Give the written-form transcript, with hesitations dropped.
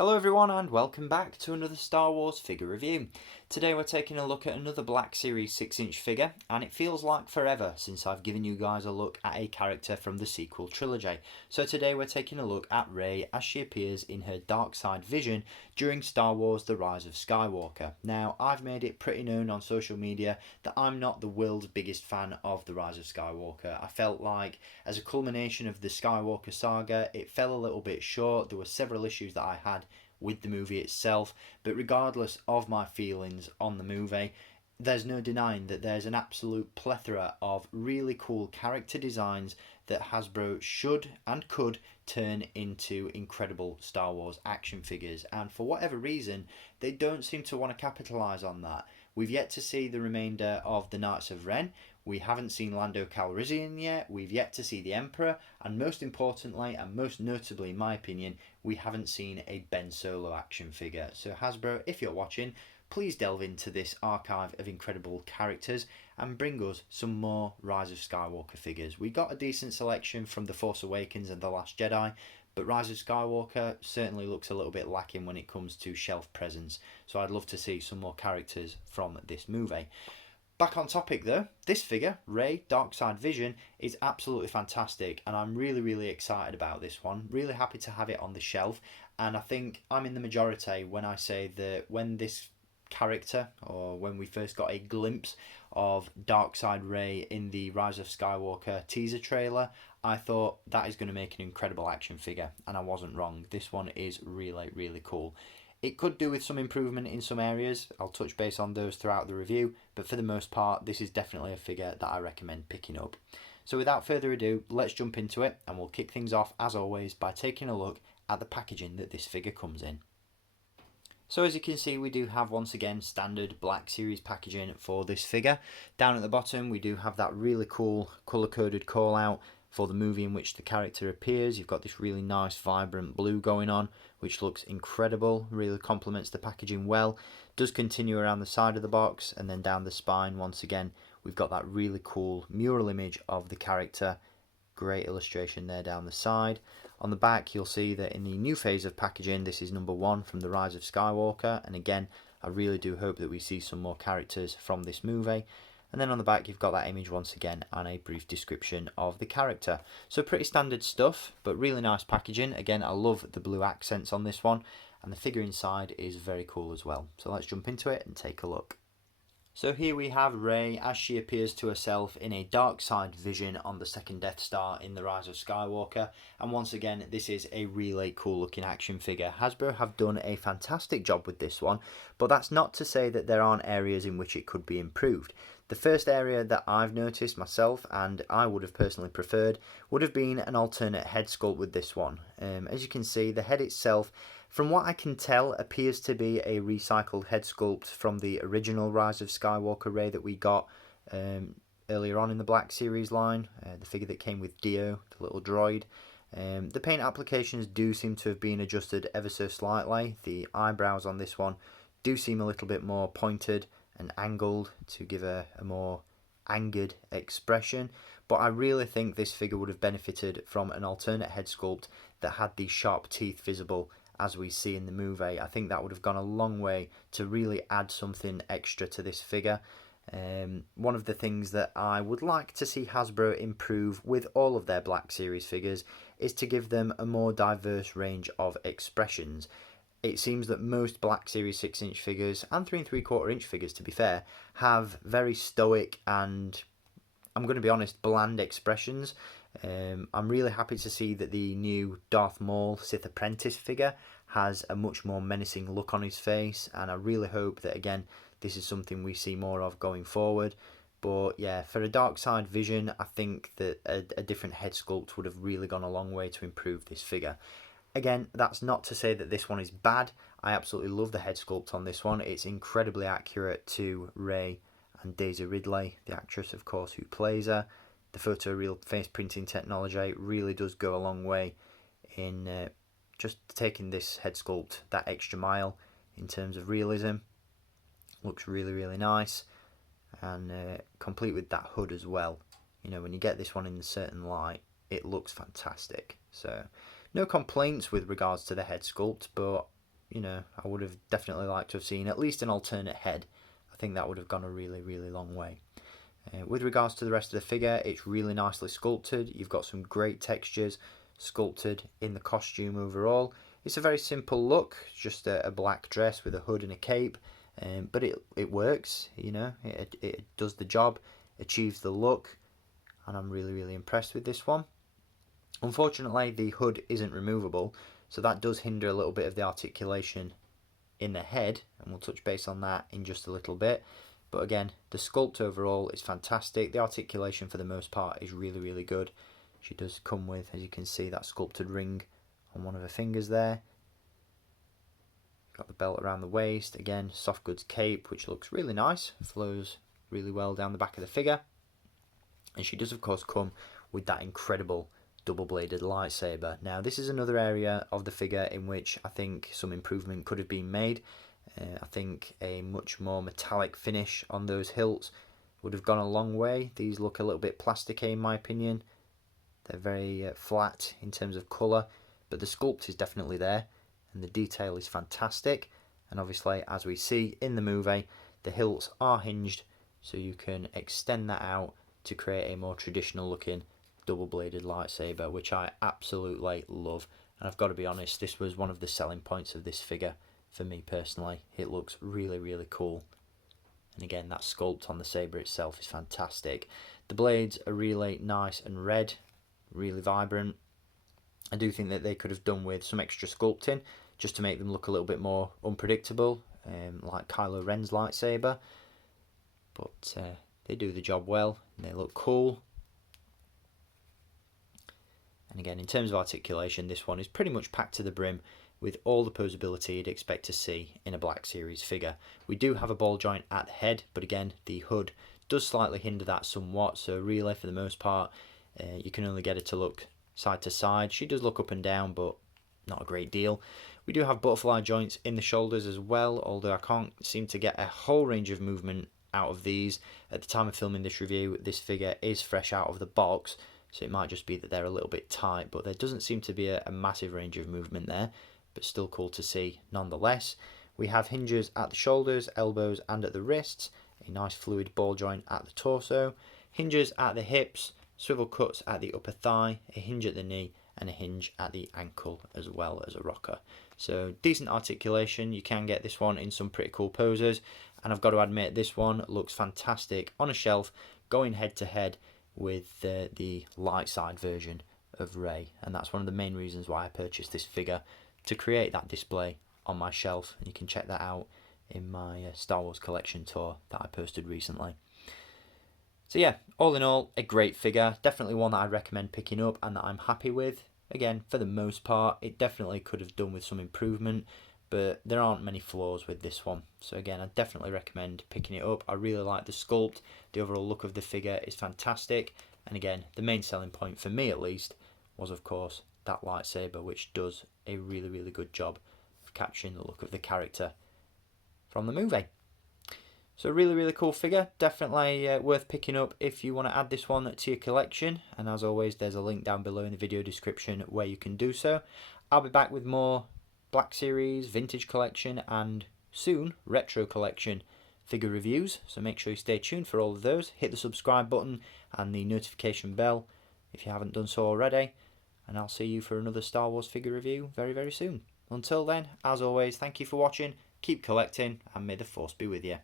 Hello everyone and welcome back to another Star Wars figure review. Today we're taking a look at another Black Series 6-inch figure, and it feels like forever since I've given you guys a look at a character from the sequel trilogy. So today we're taking a look at Rey as she appears in her dark side vision during Star Wars The Rise of Skywalker. Now, I've made it pretty known on social media that I'm not the world's biggest fan of The Rise of Skywalker. I felt like as a culmination of the Skywalker saga, it fell a little bit short. There were several issues that I had with the movie itself, but regardless of my feelings on the movie, there's no denying that there's an absolute plethora of really cool character designs that Hasbro should and could turn into incredible Star Wars action figures, and for whatever reason they don't seem to want to capitalise on that. We've yet to see the remainder of the Knights of Ren. We haven't seen Lando Calrissian yet. We've yet to see the Emperor, and most importantly and most notably in my opinion, we haven't seen a Ben Solo action figure. So Hasbro, if you're watching, please delve into this archive of incredible characters and bring us some more Rise of Skywalker figures. We got a decent selection from The Force Awakens and The Last Jedi, but Rise of Skywalker certainly looks a little bit lacking when it comes to shelf presence, so I'd love to see some more characters from this movie. Back on topic though, this figure, Rey Dark Side Vision, is absolutely fantastic, and I'm really excited about this one. Really happy to have it on the shelf, and I think I'm in the majority when I say that when this character, or when we first got a glimpse of Darkside Rey in the Rise of Skywalker teaser trailer, I thought that is going to make an incredible action figure, and I wasn't wrong. This one is really cool. It could do with some improvement in some areas. I'll touch base on those throughout the review, but for the most part, this is definitely a figure that I recommend picking up. So without further ado, let's jump into it, and we'll kick things off as always by taking a look at the packaging that this figure comes in. So as you can see, we do have once again standard Black Series packaging for this figure. Down at the bottom we do have that really cool colour coded call out for the movie in which the character appears. You've got this really nice vibrant blue going on, which looks incredible, really complements the packaging well. Does continue around the side of the box, and then down the spine once again we've got that really cool mural image of the character. Great illustration there down the side. On the back you'll see that in the new phase of packaging, this is number 1 from the Rise of Skywalker, and again I really do hope that we see some more characters from this movie. And then on the back you've got that image once again and a brief description of the character. So pretty standard stuff, but really nice packaging. Again, I love the blue accents on this one, and the figure inside is very cool as well. So let's jump into it and take a look. So here we have Rey as she appears to herself in a dark side vision on the second Death Star in The Rise of Skywalker, and once again this is a really cool looking action figure. Hasbro have done a fantastic job with this one, but that's not to say that there aren't areas in which it could be improved. The first area that I've noticed myself, and I would have personally preferred, would have been an alternate head sculpt with this one. As you can see, the head itself, from what I can tell, appears to be a recycled head sculpt from the original Rise of Skywalker Rey that we got earlier on in the Black Series line, the figure that came with Dio, the little droid. The paint applications do seem to have been adjusted ever so slightly. The eyebrows on this one do seem a little bit more pointed and angled to give a more angered expression, but I really think this figure would have benefited from an alternate head sculpt that had these sharp teeth visible as we see in the movie. I think that would have gone a long way to really add something extra to this figure. One of the things that I would like to see Hasbro improve with all of their Black Series figures is to give them a more diverse range of expressions. It seems that most Black Series 6-inch figures, and 3 3/4 inch figures to be fair, have very stoic and, I'm going to be honest, bland expressions. I'm really happy to see that the new Darth Maul Sith Apprentice figure has a much more menacing look on his face, and I really hope that again this is something we see more of going forward. But yeah, for a dark side vision, I think that a different head sculpt would have really gone a long way to improve this figure. Again, that's not to say that this one is bad. I absolutely love the head sculpt on this one. It's incredibly accurate to Rey and Daisy Ridley, the actress of course who plays her. The photoreal face printing technology really does go a long way in just taking this head sculpt that extra mile in terms of realism. Looks really nice, and complete with that hood as well. You know, when you get this one in a certain light, it looks fantastic. So no complaints with regards to the head sculpt, but you know, I would have definitely liked to have seen at least an alternate head. I think that would have gone a really, really long way. With regards to the rest of the figure, it's really nicely sculpted. You've got some great textures sculpted in the costume overall. It's a very simple look, just a black dress with a hood and a cape, but it works, you know, it does the job, achieves the look, and I'm really, really impressed with this one. Unfortunately, the hood isn't removable, so that does hinder a little bit of the articulation in the head, and we'll touch base on that in just a little bit. But again, the sculpt overall is fantastic. The articulation for the most part is really, really good. She does come with, as you can see, that sculpted ring on one of her fingers there. Got the belt around the waist. Again, soft goods cape, which looks really nice. Flows really well down the back of the figure. And she does, of course, come with that incredible double-bladed lightsaber. Now, this is another area of the figure in which I think some improvement could have been made. I think a much more metallic finish on those hilts would have gone a long way. These look a little bit plasticky in my opinion. They're very flat in terms of colour, but the sculpt is definitely there and the detail is fantastic. And obviously, as we see in the movie, the hilts are hinged, so you can extend that out to create a more traditional looking double-bladed lightsaber, which I absolutely love. And I've got to be honest, this was one of the selling points of this figure for me personally. It looks really, really cool. And again, that sculpt on the saber itself is fantastic. The blades are really nice and red, really vibrant. I do think that they could have done with some extra sculpting just to make them look a little bit more unpredictable, like Kylo Ren's lightsaber. But they do the job well and they look cool. And again, in terms of articulation, this one is pretty much packed to the brim with all the posability you'd expect to see in a Black Series figure. We do have a ball joint at the head, but again, the hood does slightly hinder that somewhat, so really, for the most part, you can only get it to look side to side. She does look up and down, but not a great deal. We do have butterfly joints in the shoulders as well, although I can't seem to get a whole range of movement out of these. At the time of filming this review, this figure is fresh out of the box, so it might just be that they're a little bit tight, but there doesn't seem to be a massive range of movement there, but still cool to see nonetheless. We have hinges at the shoulders, elbows and at the wrists, a nice fluid ball joint at the torso, hinges at the hips, swivel cuts at the upper thigh, a hinge at the knee and a hinge at the ankle as well as a rocker. So decent articulation. You can get this one in some pretty cool poses, and I've got to admit this one looks fantastic on a shelf going head to head with the light side version of Rey, and that's one of the main reasons why I purchased this figure, to create that display on my shelf. And you can check that out in my Star Wars collection tour that I posted recently. So yeah, all in all, a great figure, definitely one that I recommend picking up and that I'm happy with. Again, for the most part, it definitely could have done with some improvement, but there aren't many flaws with this one. So again, I definitely recommend picking it up. I really like the sculpt, the overall look of the figure is fantastic, and again, the main selling point for me at least was of course that lightsaber, which does a really, really good job of capturing the look of the character from the movie. So really, really cool figure, definitely worth picking up if you want to add this one to your collection, and as always there's a link down below in the video description where you can do so. I'll be back with more Black Series, Vintage Collection and soon Retro Collection figure reviews, so make sure you stay tuned for all of those. Hit the subscribe button and the notification bell if you haven't done so already, and I'll see you for another Star Wars figure review very, very soon. Until then, as always, thank you for watching, keep collecting, and may the Force be with you.